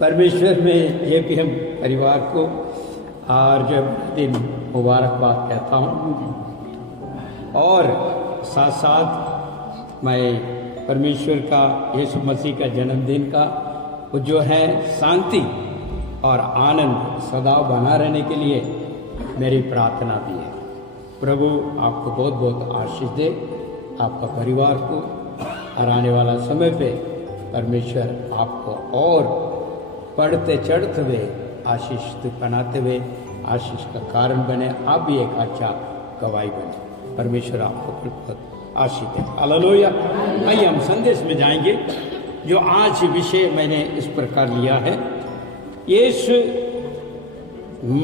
परमेश्वर में ये भी हम परिवार को और जब दिन मुबारकबाद कहता हूँ और साथ साथ मैं परमेश्वर का यीशु मसीह का जन्मदिन का वो जो है शांति और आनंद सदा बना रहने के लिए मेरी प्रार्थना भी है। प्रभु आपको बहुत बहुत आशीष दे, आपका परिवार को और आने वाला समय पे परमेश्वर आपको और पढ़ते चढ़ते हुए आशीष बनाते हुए आशीष का कारण बने, आप भी एक अच्छा गवाही बने। परमेश्वर आपको बहुत आशीष दे। हालेलुया। आइए हम संदेश में जाएंगे। जो आज विषय मैंने इस प्रकार लिया है, यीशु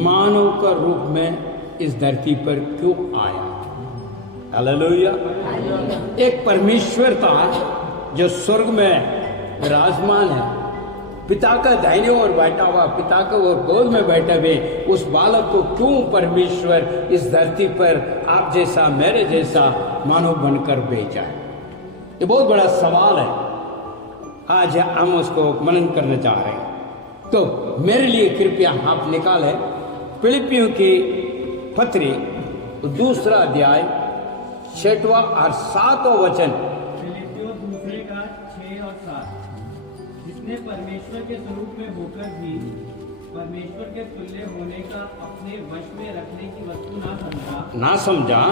मानव का रूप में इस धरती पर क्यों आया। हालेलुया। एक परमेश्वर था जो स्वर्ग में विराजमान है, पिता का दाहिने ओर बैठा हुआ, पिता का ओर गोद में बैठे हुए उस बालक को क्यों परमेश्वर इस धरती पर आप जैसा मेरे जैसा मानव बनकर भेजा है। ये बहुत बड़ा सवाल है, आज हम उसको मनन करना चाह रहे हैं। तो मेरे लिए कृपया आप निकाले फिलिपियों की पत्री 2 अध्याय 6वां और 7वां वचन। फिलिपियों 2 का 6 और 7। जिसने परमेश्वर के स्वरूप में होकर भी परमेश्वर के तुल्य होने का अपने वश में रखने की वस्तु ना समझा,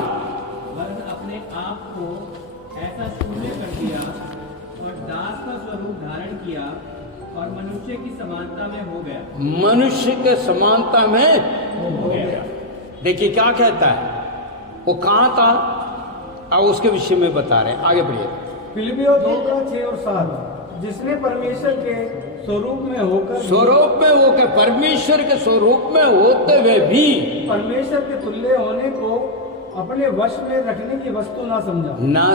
वरन अपने आप को ऐसा शून्य कर दिया और दास का स्वरूप धारण किया और मनुष्य की समानता में हो गया। मनुष्य के समानता में हो गया। देखिए क्या कहता है, वो कहाँ था और उसके विषय में बता रहे हैं। आगे बढ़िए। फिलिपियों 2 का 6 और 7। जिसने परमेश्वर के स्वरूप में होकर परमेश्वर के स्वरूप में होते हुए भी परमेश्वर के तुल्य होने को अपने वश में रखने की वस्तु ना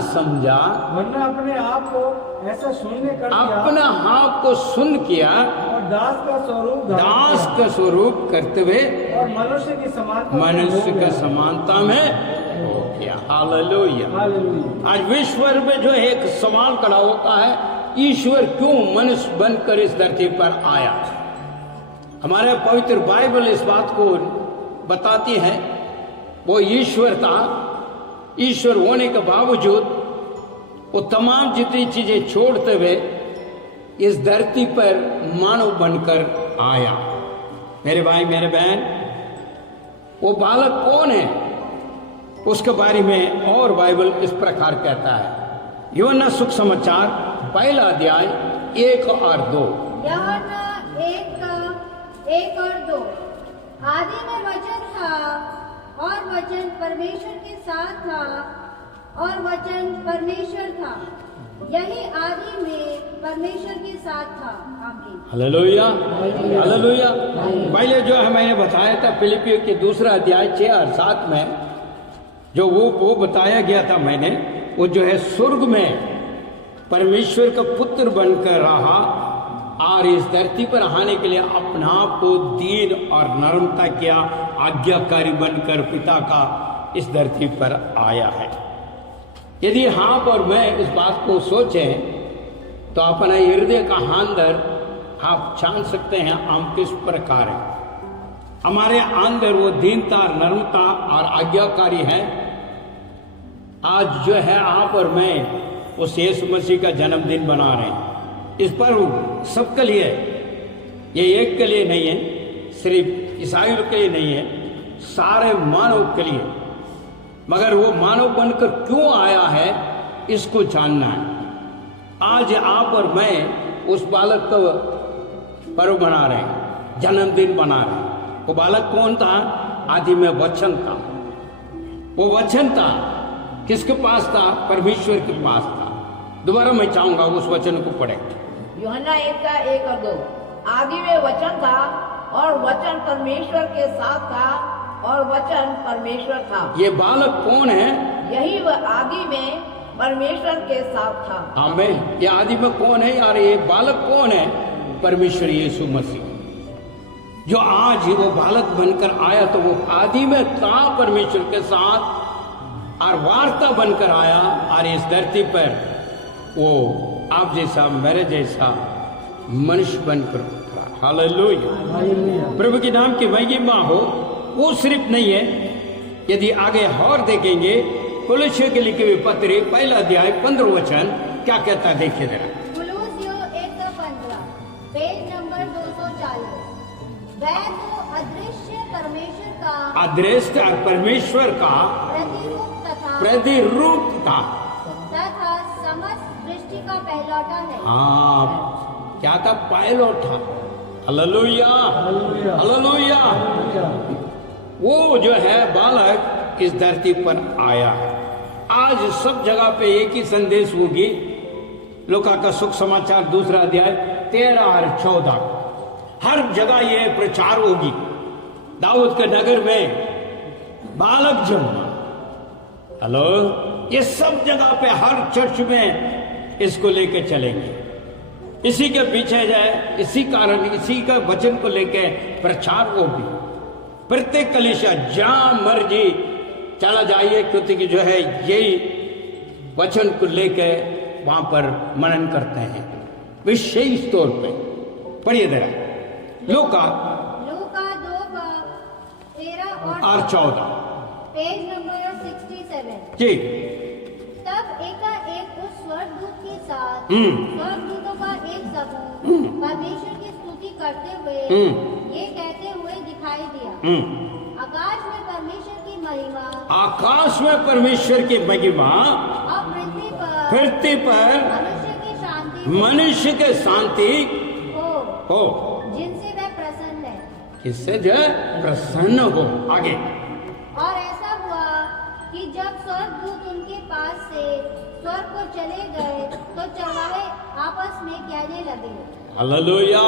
समझा, वरना अपने आप को ऐसा शून्य कर दिया, अपना आप को सुन किया और दास का स्वरूप करते हुए और मनुष्य की समानता में हो गया। हालेलुया। आज विश्व में जो एक सवाल खड़ा होता है, ईश्वर क्यों मनुष्य बनकर इस धरती पर आया। हमारे पवित्र बाइबल इस बात को बताती है। वो ईश्वर था, ईश्वर होने के बावजूद वो तमाम जितनी चीजें छोड़ते हुए इस धरती पर मानव बनकर आया। मेरे भाई मेरे बहन, वो बालक कौन है उसके बारे में और बाइबल इस प्रकार कहता है। यूहन्ना सुख समाचार 1 अध्याय 1 और 2। यूहन्ना 1 और 2। आदि में वचन था और वचन परमेश्वर के साथ था और वचन परमेश्वर था। यही आदि में परमेश्वर के साथ था। आमीन। हालेलुया। हालेलुया। पहले जो है मैंने बताया था फिलिपियों के 2 अध्याय 6 और 7 में जो वो बताया गया था मैंने, वो जो है स्वर्ग में परमेश्वर का पुत्र बनकर रहा और इस धरती पर आने के लिए अपने आप को दीन और नम्रता किया, आज्ञाकारी बनकर पिता का इस धरती पर आया है। यदि आप और मैं इस बात को सोचें तो अपना हृदय का अंदर आप जान सकते हैं हम किस प्रकार है। हमारे अंदर वो दीनता, नम्रता और आज्ञाकारी है। आज जो है आप और मैं उस यीशु मसीह का जन्मदिन बना रहे हैं। इस पर सबके लिए, ये एक के लिए नहीं है, सिर्फ ईसाइयों के लिए नहीं है, सारे मानव के लिए। मगर वो मानव बनकर क्यों आया है इसको जानना है। आज आप और मैं उस बालक का पर्व बना रहे हैं, जन्मदिन बना रहे हैं। वो बालक कौन था? आदि में वचन था। वो वचन था, किसके पास था? परमेश्वर के पास था। दोबारा मैं चाहूंगा उस वचन को पढ़े। यूहन्ना 1 का 1 और 2। आदि में वचन था और वचन परमेश्वर के साथ था और वचन परमेश्वर था। ये बालक कौन है? यही वह आदि में परमेश्वर के साथ था। आमीन। ये आदि में कौन है यार? ये बालक कौन है? परमेश्वर यीशु मसीह। जो आज वो बालक बनकर आया तो वो आदि में था परमेश्वर के साथ और वार्ता बनकर आया और इस धरती पर वो आप जैसा मेरे जैसा मनुष्य बनकर उतरा। हालेलुया। हालेलुया। प्रभु के नाम की महिमा हो। वो सिर्फ नहीं है, यदि आगे और देखेंगे कुलुस्सियों के लिखे हुए पत्र 1 अध्याय 15 वचन क्या कहता है, देखिए जरा। कुलुस्सियों 1:15, पेज नंबर 240। वह तो अदृश्य परमेश्वर का अदृश्य परमेश्वर का प्रतिरूप था तथा समस्त सृष्टि का पहलौठा है। हाँ, क्या था? पहलौठा। Hallelujah, hallelujah. हालेलुया। वो जो है बालक इस धरती पर आया है। आज सब जगह पे एक ही संदेश होगी। लूका का सुख समाचार 2 अध्याय 13 और 14, हर जगह ये प्रचार होगी। दाऊद के नगर में बालक जन्मा। हेलो, ये सब जगह पे हर चर्च में इसको लेके चलेंगे। इसी के पीछे जाए, इसी कारण इसी का वचन को लेके प्रचार होगी। प्रत्येक कलीसिया जहां मर्जी चला जाइए, क्योंकि जो है यही वचन को लेके वहां पर मनन करते हैं विशेष तौर पे। पढ़िए जरा लूका 2:13 और 14, पेज नंबर 67। जी। तब एकाएक उस स्वर्गदूत के साथ स्वर्गदूतों का एक समूह परमेश्वर की स्तुति करते हुए ये कहते हुए दिखाई दिया, आकाश में परमेश्वर की महिमा, आकाश में परमेश्वर की महिमा, और पृथ्वी पर मनुष्य के शांति हो, जिनसे वह प्रसन्न है। किससे जो है प्रसन्न हो। आगे, और ऐसा हुआ कि जब स्वर्गदूत उनके पास से स्वर्ग को चले गए तो चरवाहे आपस में कहने लगे। हालेलुया।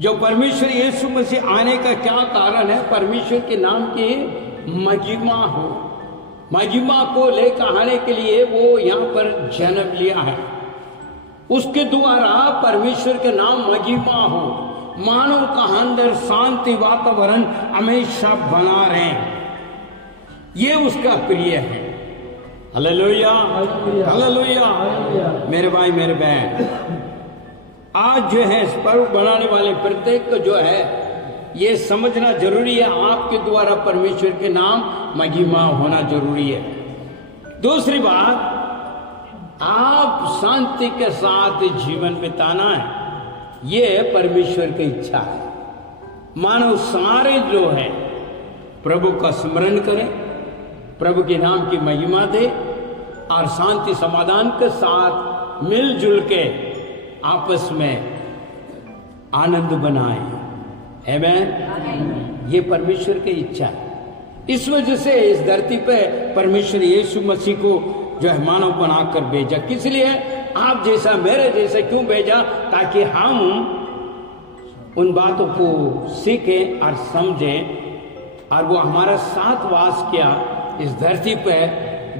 जो परमेश्वर यीशु मसीह आने का क्या कारण है? परमेश्वर के नाम की महिमा हो। महिमा को लेकर आने के लिए वो यहाँ पर जन्म लिया है। उसके द्वारा परमेश्वर के नाम महिमा हो, मानव का अंदर शांति वातावरण हमेशा बना रहे, ये उसका प्रिय है। Hallelujah, hallelujah. मेरे भाई मेरे बहन, आज जो है इस पर्व बनाने वाले प्रत्येक को जो है ये समझना जरूरी है, आपके द्वारा परमेश्वर के नाम महिमा होना जरूरी है। दूसरी बात, आप शांति के साथ जीवन बिताना है, ये परमेश्वर की इच्छा है। मानव सारे जो है प्रभु का स्मरण करें, प्रभु के नाम की महिमा दे और शांति समाधान के साथ मिलजुल के आपस में आनंद बनाए। आमीन। ये परमेश्वर की इच्छा है। इस वजह से इस धरती पे परमेश्वर यीशु मसीह को जो है मानव बनाकर भेजा। किस लिए? आप जैसा मेरे जैसा क्यों भेजा? ताकि हम उन बातों को सीखें और समझें और वो हमारा साथ वास किया इस धरती पे,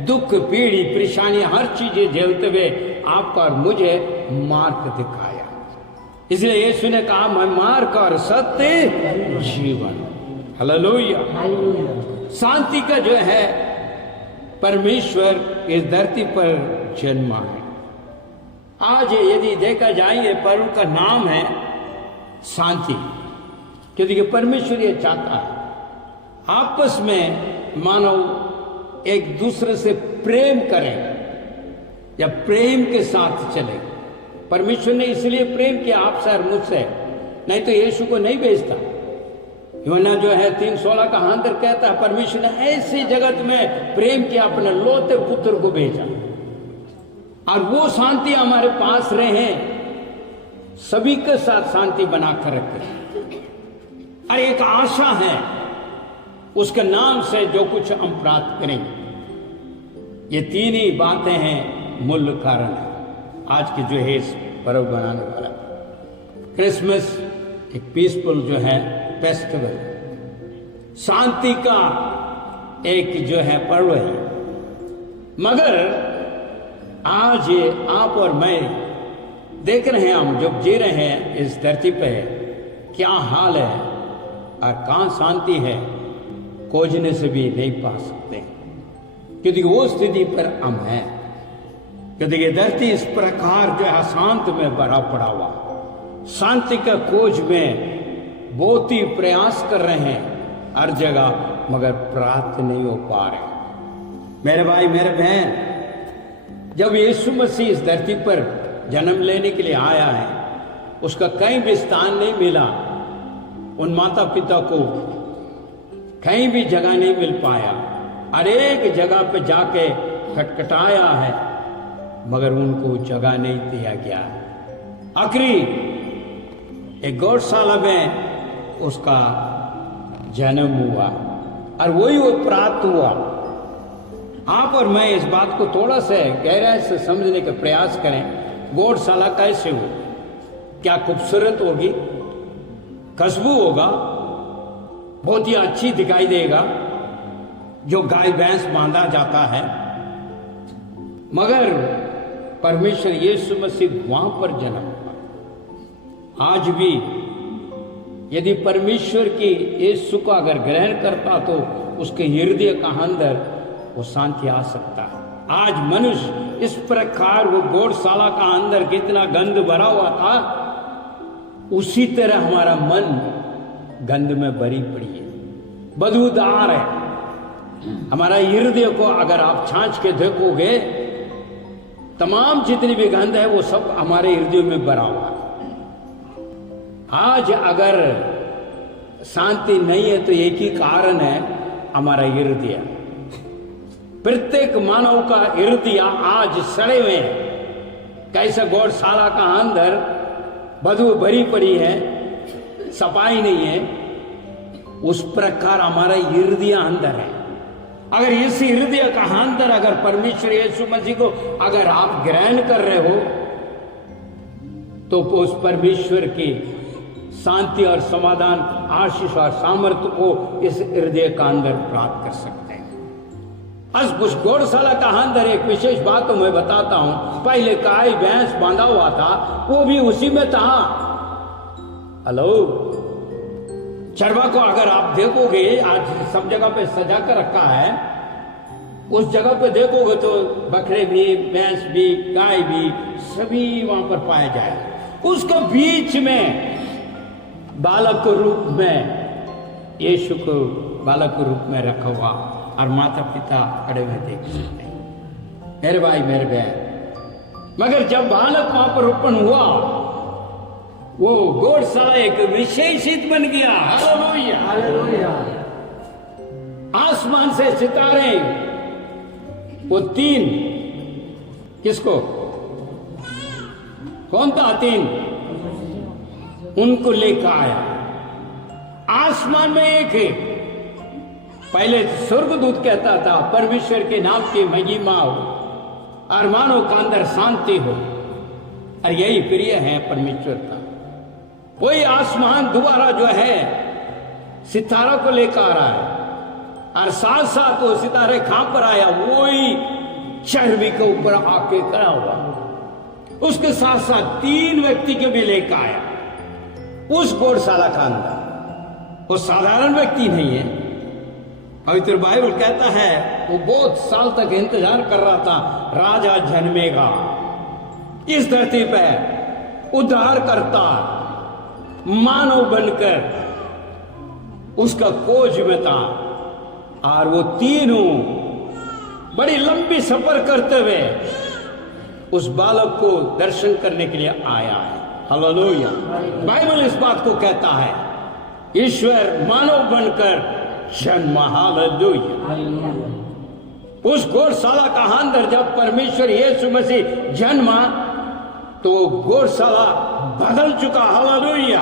दुख पीड़ी परेशानी हर चीजें झेलते हुए आपका और मुझे मार्ग दिखाया। इसलिए यीशु ने कहा, मैं मार्ग और सत्य जीवन। हालेलुया। शांति का जो है परमेश्वर इस धरती पर जन्मा है। आज यदि देखा जाए ये पर्व का नाम है शांति, क्योंकि परमेश्वर ये चाहता है आपस में मानव एक दूसरे से प्रेम करें या प्रेम के साथ चले। परमेश्वर ने इसलिए प्रेम किया आपसे और मुझसे, नहीं तो यीशु को नहीं भेजता। यूहन्ना जो है 3:16 का अंदर कहता है, परमेश्वर ने ऐसी जगत में प्रेम किया, अपने लोते पुत्र को भेजा और वो शांति हमारे पास रहे, सभी के साथ शांति बनाकर रखे। और एक आशा है उसके नाम से जो कुछ हम प्राप्त करेंगे। ये तीन ही बातें हैं मूल कारण है आज की जो है इस पर्व बनाने वाला। क्रिसमस एक पीसफुल जो है फेस्टिवल, शांति का एक जो है पर्व है। मगर आज ये आप और मैं देख रहे हैं, हम जब जी रहे हैं इस धरती पे क्या हाल है और कहां शांति है, खोजने से भी नहीं पा सकते, क्योंकि वो स्थिति पर हम हैं। क्योंकि ये धरती इस प्रकार जो है अशांत में भरा पड़ा हुआ, शांति का खोज में बहुत ही प्रयास कर रहे हैं हर जगह, मगर प्राप्त नहीं हो पा रहे। मेरे भाई मेरे बहन, जब यीशु मसीह इस धरती पर जन्म लेने के लिए आया है, उसका कहीं भी स्थान नहीं मिला, उन माता पिता को कहीं भी जगह नहीं मिल पाया, हर एक जगह पे जाके खटखटाया है, मगर उनको जगह नहीं दिया गया। आखिरी एक गौशाला में उसका जन्म हुआ और वही वो प्राप्त हुआ। आप और मैं इस बात को थोड़ा सा गहराई से समझने का प्रयास करें। गौशाला कैसे हो, क्या खूबसूरत होगी, खुशबू होगा, बहुत ही अच्छी दिखाई देगा जो गाय भैंस बांधा जाता है, मगर परमेश्वर यीशु मसीह वहां पर जन्म हुआ। आज भी यदि परमेश्वर की यीशु को अगर ग्रहण करता तो उसके हृदय का अंदर वो शांति आ सकता है। आज मनुष्य इस प्रकार वो गौशाला का अंदर कितना गंध भरा हुआ था, उसी तरह हमारा मन गंध में भरी पड़ी है, बदबूदार है। हमारा हृदय को अगर आप छांच के देखोगे, तमाम जितनी भी गंध है वो सब हमारे हृदय में भरा हुआ है। आज अगर शांति नहीं है तो एक ही कारण है, हमारा हृदय। प्रत्येक मानव का हृदय आज सड़े हुए हैं। कैसे गौशाला का अंदर बदबू भरी पड़ी है, सफाई नहीं है, उस प्रकार हमारा हृदय अंदर है। अगर इस हृदय का अंदर अगर परमेश्वर यीशु मसीह को अगर आप ग्रहण कर रहे हो, तो उस परमेश्वर की शांति और समाधान, आशीष और सामर्थ्य को इस हृदय का अंदर प्राप्त कर सकते हैं। आज उस गौशाला का अंदर एक विशेष बात तो मैं बताता हूं। पहले गाय भैंस बांधा हुआ था, वो भी उसी में था। हेलो, चरवा को अगर आप देखोगे, आज सब जगह पे सजा कर रखा है, उस जगह पे देखोगे तो बकरे भी, भैंस भी, गाय भी, सभी वहां पर पाया जाए। उसके बीच में बालक के रूप में यीशु को बालक के रूप में रखा हुआ और माता पिता खड़े हुए देख सकते हैं। मेरे भाई मेरे बहन, मगर जब बालक वहां पर उत्पन्न हुआ, वो गौशाला एक विशेषित बन गया। Hallelujah, hallelujah. आसमान से सितारे वो तीन, किसको, कौन था तीन, उनको लेकर आया। आसमान में एक है। पहले स्वर्गदूत कहता था परमेश्वर के नाम की महिमा हो और मानव का अंदर शांति हो, और यही प्रिय है परमेश्वर का। वही आसमान दोबारा जो है सितारा को लेकर आ रहा है, और साथ साथ वो सितारे कहां पर आया, वही चरबी के ऊपर आके खड़ा हुआ। उसके साथ साथ तीन व्यक्ति के भी लेकर आया उस गौशाला का अंदर। वो साधारण व्यक्ति नहीं है। पवित्र बाइबल कहता है वो बहुत साल तक इंतजार कर रहा था, राजा जन्मेगा इस धरती पे, उद्धार करता मानव बनकर उसका खोज में था। और वो तीनों बड़ी लंबी सफर करते हुए उस बालक को दर्शन करने के लिए आया है। हालेलुया। बाइबल इस बात को कहता है, ईश्वर मानव बनकर जन्मा। हालेलुया। उस गौशाला का अंदर जब परमेश्वर यीशु मसीह जन्मा, तो गौशाला बदल चुका। हालेलुया,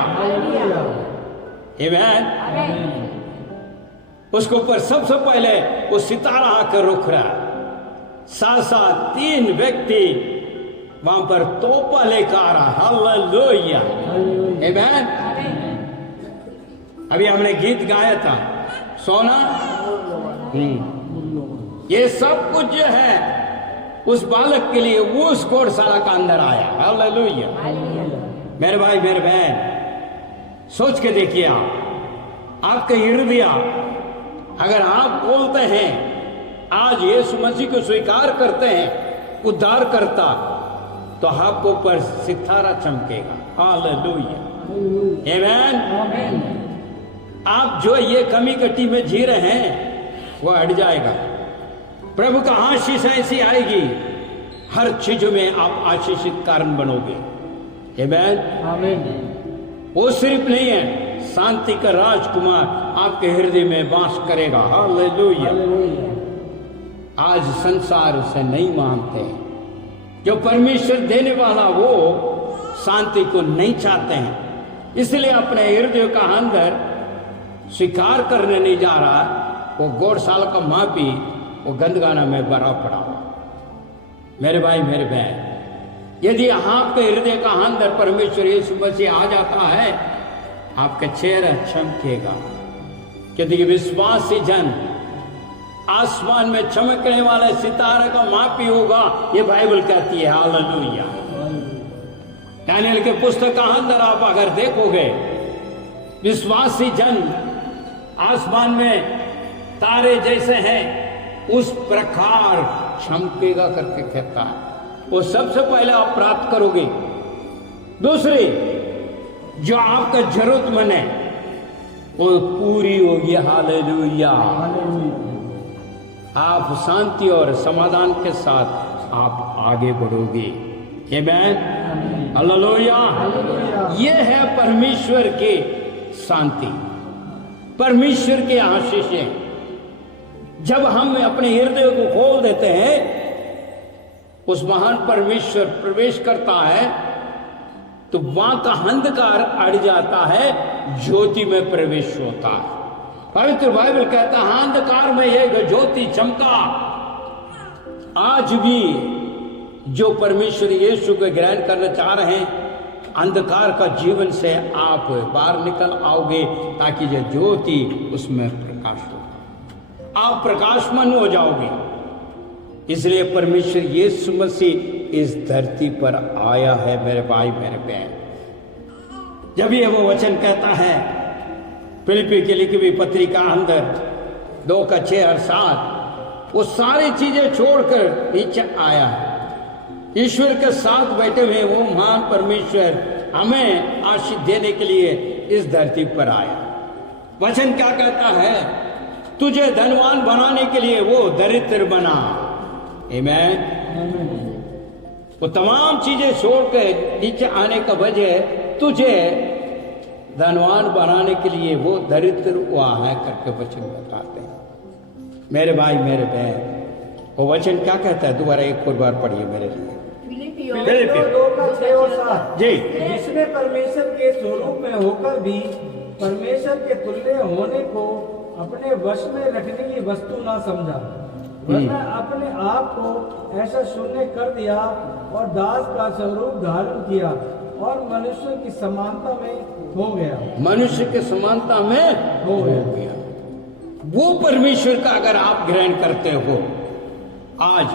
आमीन। उसके ऊपर सबसे पहले वो सितारा आकर रुक रहा है, साथ साथ तीन व्यक्ति वहां पर तोपा लेकर आ रहा। हालेलुया, आमीन। अभी हमने गीत गाया था, सोना। ये सब कुछ जो है उस बालक के लिए वो उस गौशाला का अंदर आया। हालेलुया। मेरे भाई मेरे बहन, सोच के देखिए, आपका हृदय अगर आप बोलते हैं, आज यीशु मसीह को स्वीकार करते हैं उद्धार करता, तो आपको पर सितारा चमकेगा। हालेलुया, आमीन। आप जो ये कमी कट्टी में जी रहे हैं वो हट जाएगा। प्रभु का आशीष ऐसी आएगी, हर चीज में आप आशीषित कारण बनोगे। आमीन। वो सिर्फ नहीं है, शांति का राजकुमार आपके हृदय में वास करेगा। हालेलुया। आज संसार उसे नहीं मानते, जो परमेश्वर देने वाला वो शांति को नहीं चाहते हैं, इसलिए अपने हृदय का अंदर स्वीकार करने नहीं जा रहा। वो गौरशाला का मापी वो गंदगाना में भरा पड़ा। मेरे भाई मेरे बहन, यदि आपके हृदय का अंदर परमेश्वर यीशु मसीह आ जाता है, आपका चेहरा चमकेगा। क्योंकि विश्वासी जन आसमान में चमकने वाले सितारे का मापी होगा, ये बाइबल कहती है। हालेलुया। दानियेल के पुस्तक का अंदर आप अगर देखोगे, विश्वासी जन आसमान में तारे जैसे हैं उस प्रकार चमकेगा करके कहता है। वो सबसे पहले आप प्राप्त करोगे। दूसरी, जो आपका जरूरतमंद है वो पूरी होगी। हालेलुया। आप शांति और समाधान के साथ आप आगे बढ़ोगे। आमीन। हालेलुया। ये है परमेश्वर की शांति, परमेश्वर के आशीषें। जब हम अपने हृदय को खोल देते हैं, उस महान परमेश्वर प्रवेश करता है, तो वहां का अंधकार अड़ जाता है, ज्योति में प्रवेश होता है। पवित्र बाइबल कहता है, अंधकार में एक ज्योति चमका। आज भी जो परमेश्वर यीशु को ग्रहण करना चाह रहे हैं, अंधकार का जीवन से आप बाहर निकल आओगे, ताकि जो ज्योति उसमें प्रकाश हो, आप प्रकाशमान हो जाओगे। इसलिए परमेश्वर यीशु मसीह इस धरती पर आया है। मेरे भाई मेरे बहन, जब ये वो वचन कहता है फिलिप्पी के लिखी हुई पत्री का अंदर 2:6 और 7, वो सारी चीजें छोड़कर नीचे आया है। ईश्वर के साथ बैठे हुए वो महान परमेश्वर हमें आशीष देने के लिए इस धरती पर आया। वचन क्या कहता है? तुझे धनवान बनाने के लिए वो दरिद्र बना। आमीन। वो तमाम चीजें छोड़कर नीचे आने का वजह तुझे धनवान बनाने के लिए वो दरिद्र हुआ है करके वचन बताते हैं। मेरे भाई मेरे बहन, वो वचन क्या कहता है? दोबारा एक और बार पढ़िए मेरे लिए। फिलिप्पियों 2:6 और 7 जी। जिसने परमेश्वर के स्वरूप में होकर भी परमेश्वर के तुल्य होने को अपने वश में रखने की वस्तु ना समझा, वरना अपने आप को ऐसा शून्य कर दिया और दास का स्वरूप धारण किया और मनुष्य की समानता में हो गया। मनुष्य के समानता में हो गया। वो परमेश्वर का अगर आप ग्रहण करते हो, आज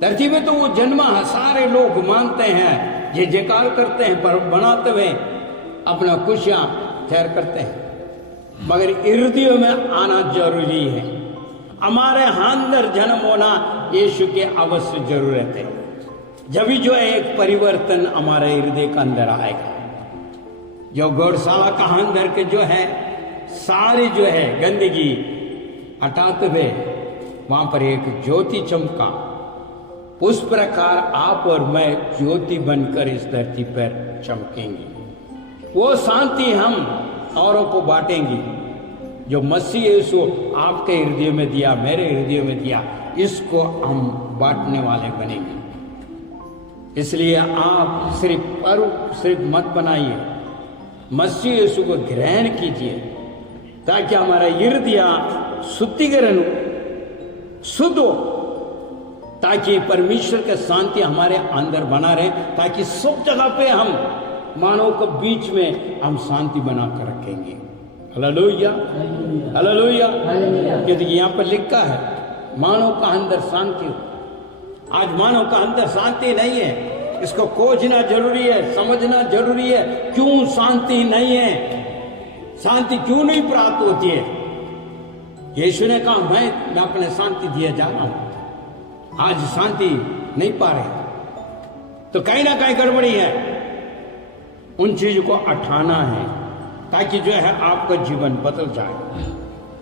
धरती में तो वो जन्मा है, सारे लोग मानते हैं, ये जयकार करते हैं, पर बनाते हुए अपना खुशियां खैर करते हैं, मगर हृदयों में आना जरूरी है। हमारे अंदर जन्म होना यीशु के अवश्य जरूरत है। जब भी जो है एक परिवर्तन हमारे हृदय के अंदर आएगा। जो गौरशाला का अंदर के जो है सारी जो है गंदगी हटाते हुए वहां पर एक ज्योति चमका, उस प्रकार आप और मैं ज्योति बनकर इस धरती पर चमकेंगे। वो शांति हम औरों को बांटेंगे जो मसीह यीशु आपके हृदय में दिया, मेरे हृदय में दिया, इसको हम बांटने वाले बनेंगे। इसलिए आप सिर्फ मत बनाइए, मसीह यीशु को ग्रहण कीजिए, ताकि हमारा हृदय शुद्धिकरण शुद्ध हो, ताकि परमेश्वर का शांति हमारे अंदर बना रहे, ताकि सब जगह पे हम मानव के बीच में हम शांति बना कर रखेंगे। Hallelujah, hallelujah. क्योंकि यहाँ पर लिखा है मानव का अंदर शांति हो। आज मानव का अंदर शांति नहीं है, इसको खोजना जरूरी है, समझना जरूरी है। क्यों शांति नहीं है, शांति क्यों नहीं प्राप्त होती है? यीशु ने कहा मैं अपने शांति दिए जा रहा हूं। आज शांति नहीं पा रहे, तो कहीं ना कहीं गड़बड़ी है। उन चीजों को हटाना है ताकि जो है आपका जीवन बदल जाए,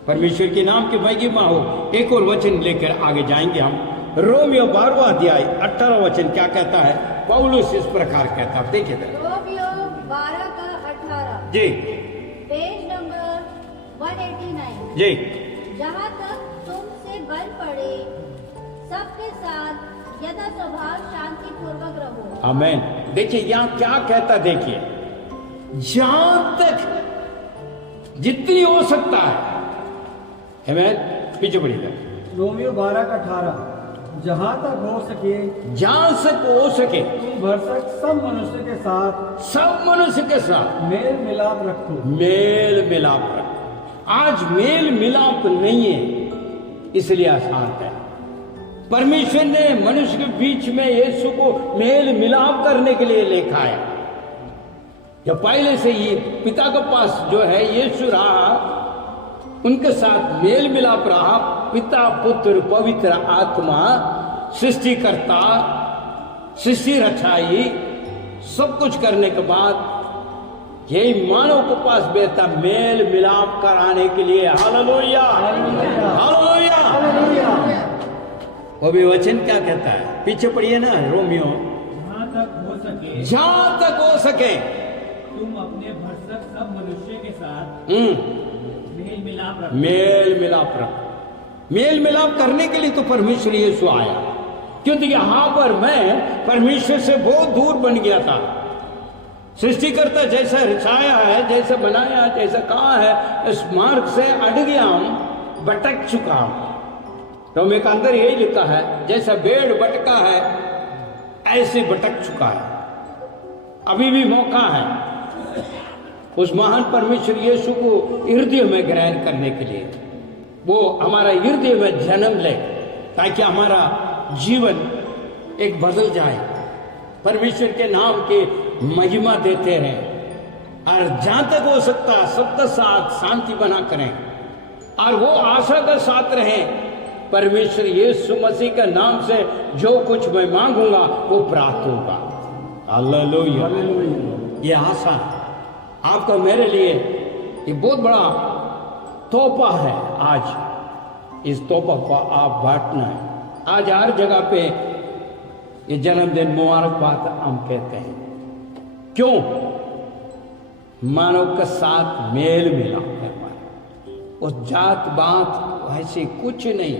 परमेश्वर के नाम की महिमा हो। एक और वचन लेकर आगे जाएंगे हम। रोमियो 12वां अध्याय 18वां वचन क्या कहता है? पौलुस इस प्रकार कहता है, देखिए रोमियो 12 का 18 जी, पेज नंबर 189। जी, जहाँ तक तुमसे बल पड़े सबके साथ यथा स्वभाव शांति पूर्वक रहो। आमेन। देखिए यहाँ क्या कहता, देखिए जहां तक जितनी हो सकता है, आमेन। पीछे बढ़िएगा। रोमियो 12 का 18, जहाँ तक हो सके जहां तक हो सके तुम भरसक सब मनुष्य के साथ सब मनुष्य के साथ मेल मिलाप रखो। मेल मिलाप रखो। आज मेल मिलाप नहीं है, इसलिए अशांत है। परमेश्वर ने मनुष्य के बीच में यीशु को मेल मिलाप करने के लिए लिखा है। या पहले से ही पिता के पास जो है यीशु रहा, उनके साथ मेल मिलाप रहा। पिता, पुत्र, पवित्र आत्मा, सृष्टिकर्ता, सृष्टि रचाई, सब कुछ करने के बाद यही मानव के पास बेहता मेल मिलाप कराने के लिए। Hallelujah, hallelujah. वो भी वचन क्या कहता है? पीछे पढ़िए ना, रोमियो। जहाँ तक हो सके जहां तक हो सके तुम अपने भरसक सब मनुष्य के साथ मेल मिलाप रखो। मेल मिलाप रखो। मेल मिलाप करने के लिए तो परमेश्वर यीशु आया, क्योंकि यहां पर मैं परमेश्वर से बहुत दूर बन गया था। सृष्टिकर्ता जैसा रचाया है, जैसा बनाया, जैसा कहा है, इस मार्ग से अट गया हूं, भटक चुका हूं। रोमियो के अंदर यही लिखा है, जैसा भेड़ भटका है ऐसे भटक चुका है। अभी भी मौका है उस महान परमेश्वर यीशु को हृदय में ग्रहण करने के लिए। वो हमारा हृदय में जन्म ले ताकि हमारा जीवन एक बदल जाए, परमेश्वर के नाम के महिमा देते रहें, और जहां तक हो सकता सबके साथ शांति बना करें, और वो आशा के साथ रहें परमेश्वर यीशु मसीह के नाम से जो कुछ मैं मांगूंगा वो प्राप्त होगा। हालेलुया। ये आशा आपका मेरे लिए ये बहुत बड़ा तोहफा है। आज इस तोहफा को आप बांटना है। आज हर जगह पे ये जन्मदिन मुबारकबाद हम कहते हैं। क्यों? मानव के साथ मेल मिलाप कर पाए। उस जात बात ऐसे कुछ नहीं,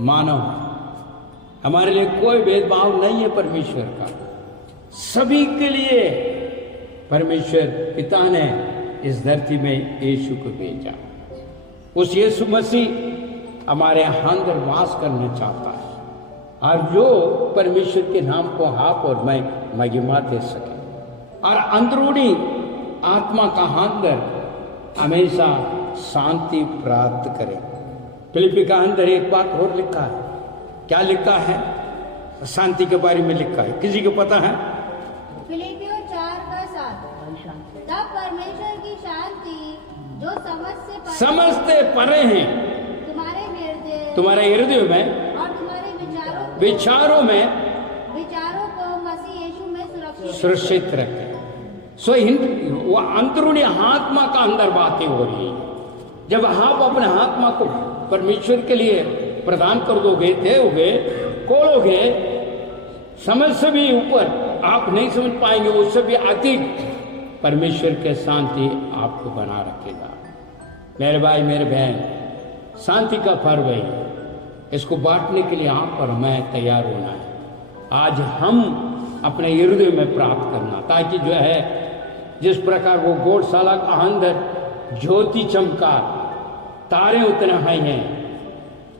मानव हमारे लिए कोई भेदभाव नहीं है। परमेश्वर का सभी के लिए परमेश्वर पिता ने इस धरती में यीशु को भेजा। उस यीशु मसीह हमारे अंदर वास करना चाहता है, और जो परमेश्वर के नाम को आप और मैं महिमा दे सके, और अंदरूनी आत्मा का अंदर हमेशा शांति प्राप्त करें। फिलिपी का अंदर एक बात और लिखा है। क्या लिखा है? शांति के बारे में लिखा है। किसी को पता है? फिलिपियों 4 का 7, तब परमेश्वर की शांति जो समझते परे हैं तुम्हारे हृदय में और तुम्हारे विचारों में विचारों को मसीह यीशु में सुरक्षित रखे। सो वो अंदरूनी आत्मा का अंदर बातें हो रही है। जब आप अपने आत्मा को परमेश्वर के लिए प्रदान कर दोगे, दोगे, खोलोगे, समझ से भी ऊपर आप नहीं समझ पाएंगे, उससे भी अधिक परमेश्वर के शांति आपको बना रखेगा। मेरे भाई मेरे बहन, शांति का पर्व है, इसको बांटने के लिए आप और मैं तैयार होना है। आज हम अपने हृदय में प्राप्त करना, ताकि जो है जिस प्रकार वो गौशाला का अंदर ज्योति चमका, तारे उतने आए हैं,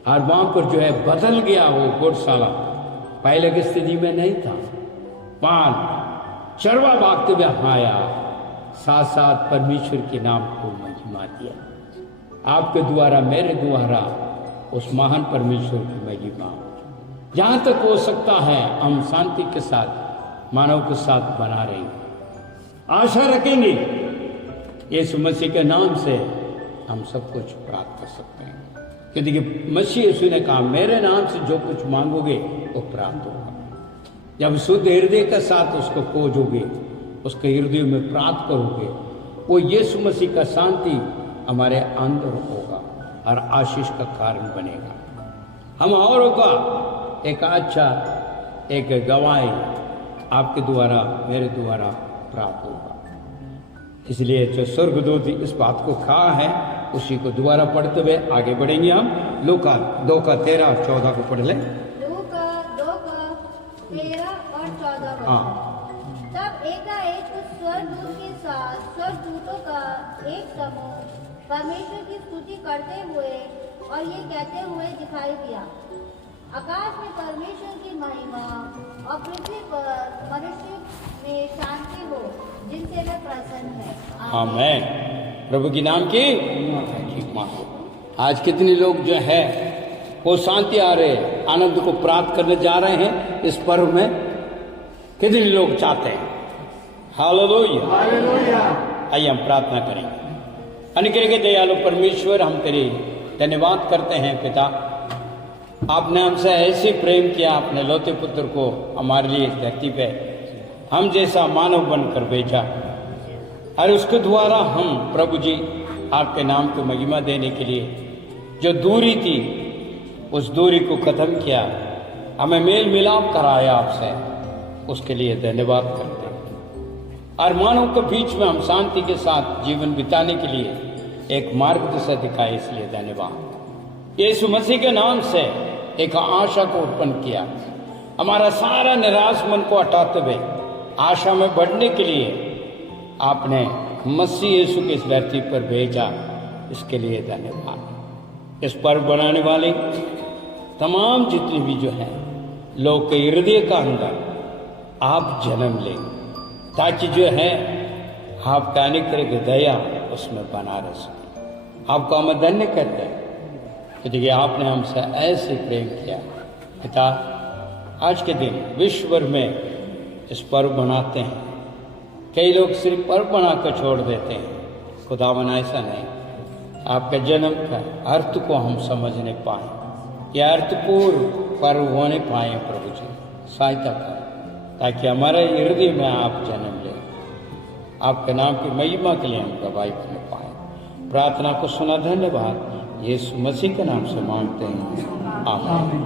और वहां पर जो है बदल गया वो गौशाला, पहले की स्थिति में नहीं था। पान चरवा भागते हुए आया, साथ साथ परमेश्वर के नाम को महिमा दिया। आपके द्वारा, मेरे द्वारा उस महान परमेश्वर की महिमा जहां तक हो सकता है हम शांति के साथ मानव के साथ बना रहे हैं। आशा रखेंगे यीशु मसीह के नाम से हम सब कुछ प्राप्त कर सकते हैं, क्योंकि मसीह यीशु ने कहा मेरे नाम से जो कुछ मांगोगे वो प्राप्त होगा। जब शुद्ध हृदय के साथ उसको खोजोगे, उसके हृदय में प्राप्त करोगे, वो यीशु मसीह का शांति हमारे अंदर होगा और आशीष का कारण बनेगा। हम औरों का एक अच्छा एक गवाही आपके द्वारा, मेरे द्वारा प्राप्त होगा। इसलिए जो स्वर्गदूत इस बात को कहा है उसी को दोबारा पढ़ते हुए आगे बढ़ेंगे हम। लूका 2:13-14 को पढ़ लें। लूका 2:13 और 14 हाँ। तब एकाएक स्वर्गदूत के साथ स्वर्गदूतों का एक समूह परमेश्वर की स्तुति करते हुए और ये कहते हुए दिखाई दिया, आकाश में परमेश्वर की महिमा और पृथ्वी पर मनुष्य में शांति हो जिनसे वह प्रसन्न है। आमीन। प्रभु की नाम की आज कितने लोग जो है वो शांति आ रहे, आनंद को प्राप्त करने जा रहे हैं इस पर्व में? कितने लोग चाहते हैं? हालेलुया। आइए हम प्रार्थना करेंगे। अनुग्रह के दयालु परमेश्वर, हम तेरे धन्यवाद करते हैं पिता, आपने हमसे ऐसे प्रेम किया, अपने लौते पुत्र को हमारे लिए इस धरती पे हम जैसा मानव बनकर भेजा, और उसके द्वारा हम प्रभु जी आपके नाम को महिमा देने के लिए जो दूरी थी उस दूरी को खत्म किया, हमें मेल मिलाप कराया आपसे, उसके लिए धन्यवाद करते हैं। और मानव के बीच में हम शांति के साथ जीवन बिताने के लिए एक मार्गदर्शक दिखाए, इसलिए धन्यवाद। यीशु मसीह के नाम से एक आशा को उत्पन्न किया, हमारा सारा निराश मन को हटाते हुए आशा में बढ़ने के लिए आपने मसीह यीशु के इस धरती पर भेजा, इसके लिए धन्यवाद। इस पर्व बनाने वाले तमाम जितने भी जो हैं लोग के हृदय का अंदर आप जन्म लें, ताकि जो है आपका अनुग्रह की दया उसमें बना रह सके। आपको हम धन्य करते हैं क्योंकि आपने हमसे ऐसे प्रेम किया। पिता, आज के दिन विश्व भर में इस पर्व मनाते हैं, कई लोग सिर्फ पर्व बनाकर छोड़ देते हैं। खुदावन ऐसा नहीं, आपके जन्म का अर्थ को हम समझने पाए, यह अर्थपूर्ण पर्व होने पाए। प्रभु जी सहायता करें ताकि हमारे हृदय में आप जन्म लें, आपके नाम की महिमा के लिए हम गवाही करने पाए। प्रार्थना को सुना, धन्यवाद। यीशु मसीह के नाम से मांगते हैं, आमीन।